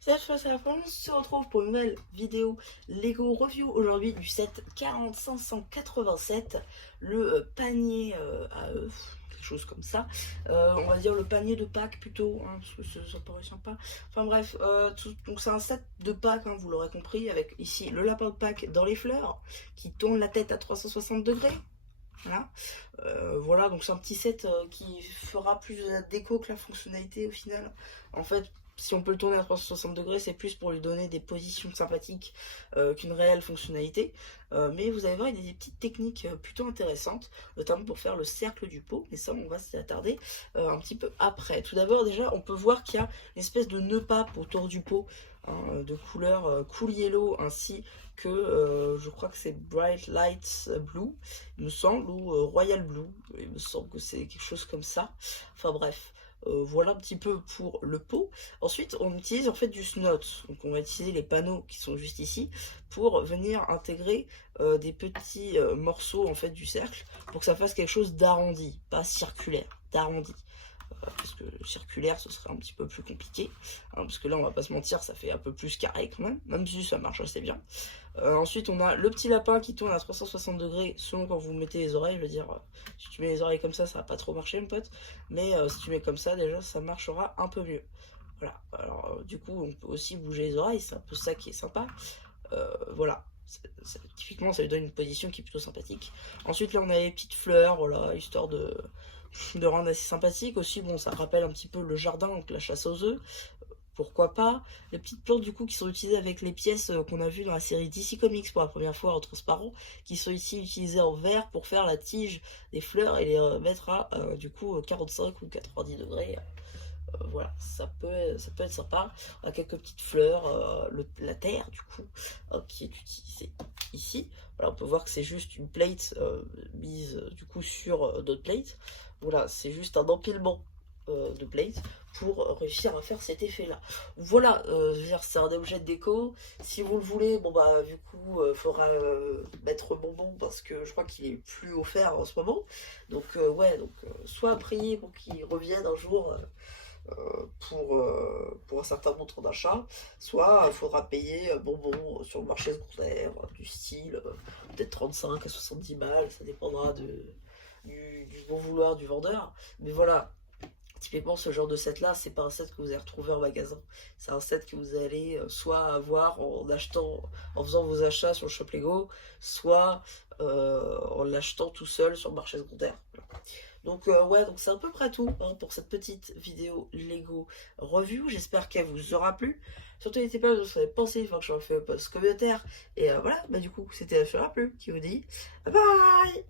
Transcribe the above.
Cette fois, c'est la fin, on se retrouve pour une nouvelle vidéo Lego Review aujourd'hui du set 40587, le panier à œufs, quelque chose comme ça. On va dire le panier de Pâques plutôt, hein, parce que ça paraît sympa. Enfin bref, donc c'est un set de Pâques, hein, vous l'aurez compris, avec ici le lapin de Pâques dans les fleurs, qui tourne la tête à 360 degrés. Voilà. Voilà, donc c'est un petit set qui fera plus de la déco que la fonctionnalité au final. En fait, si on peut le tourner à 360 degrés, c'est plus pour lui donner des positions sympathiques qu'une réelle fonctionnalité. Mais vous allez voir, il y a des petites techniques plutôt intéressantes, notamment pour faire le cercle du pot. Mais ça, on va s'y attarder un petit peu après. Tout d'abord, déjà, on peut voir qu'il y a une espèce de nœud pape autour du pot, hein, de couleur cool yellow, ainsi que je crois que c'est Bright Lights Blue, il me semble, ou Royal Blue, il me semble que c'est quelque chose comme ça. Enfin bref, voilà un petit peu pour le pot. Ensuite, on utilise en fait du snot, donc on va utiliser les panneaux qui sont juste ici pour venir intégrer des petits morceaux en fait du cercle pour que ça fasse quelque chose d'arrondi, pas circulaire, d'arrondi. Parce que circulaire ce serait un petit peu plus compliqué, hein, parce que là on va pas se mentir, ça fait un peu plus carré quand même si ça marche assez bien. Ensuite on a le petit lapin qui tourne à 360 degrés selon quand vous mettez les oreilles. Je veux dire, si tu mets les oreilles comme ça va pas trop marcher mon pote, mais si tu mets comme ça déjà ça marchera un peu mieux. Voilà, alors du coup on peut aussi bouger les oreilles, c'est un peu ça qui est sympa. Voilà, typiquement ça lui donne une position qui est plutôt sympathique. Ensuite là on a les petites fleurs, voilà, histoire de rendre assez sympathique aussi. Bon, ça rappelle un petit peu le jardin, donc la chasse aux œufs, pourquoi pas. Les petites plantes du coup qui sont utilisées avec les pièces qu'on a vues dans la série DC Comics pour la première fois en transparent, qui sont ici utilisées en vert pour faire la tige des fleurs et les mettre à du coup 45 ou 90 degrés. Voilà, ça peut être sympa. On a quelques petites fleurs, la terre du coup, qui est utilisée ici. Voilà, on peut voir que c'est juste une plate mise du coup sur d'autres plates. Voilà, c'est juste un empilement de plates pour réussir à faire cet effet là. Voilà, c'est un objet de déco. Si vous le voulez, bon bah du coup faudra mettre bonbon parce que je crois qu'il est plus offert en ce moment. Donc ouais, donc soit prier pour qu'il revienne un jour pour un certain montant d'achat, soit il faudra payer bonbon sur le marché secondaire, du style peut-être 35 à 70 balles, ça dépendra du bon vouloir du vendeur. Mais voilà, typiquement ce genre de set là, c'est pas un set que vous allez retrouver en magasin, c'est un set que vous allez soit avoir en achetant, en faisant vos achats sur le shop Lego, soit en l'achetant tout seul sur le marché secondaire. Donc ouais, donc c'est à peu près tout hein, pour cette petite vidéo Lego review. J'espère qu'elle vous aura plu. Surtout n'hésitez pas à vous faire penser, enfin que je fais un post commentaire. Et voilà, bah du coup c'était la plus qui vous dit bye bye.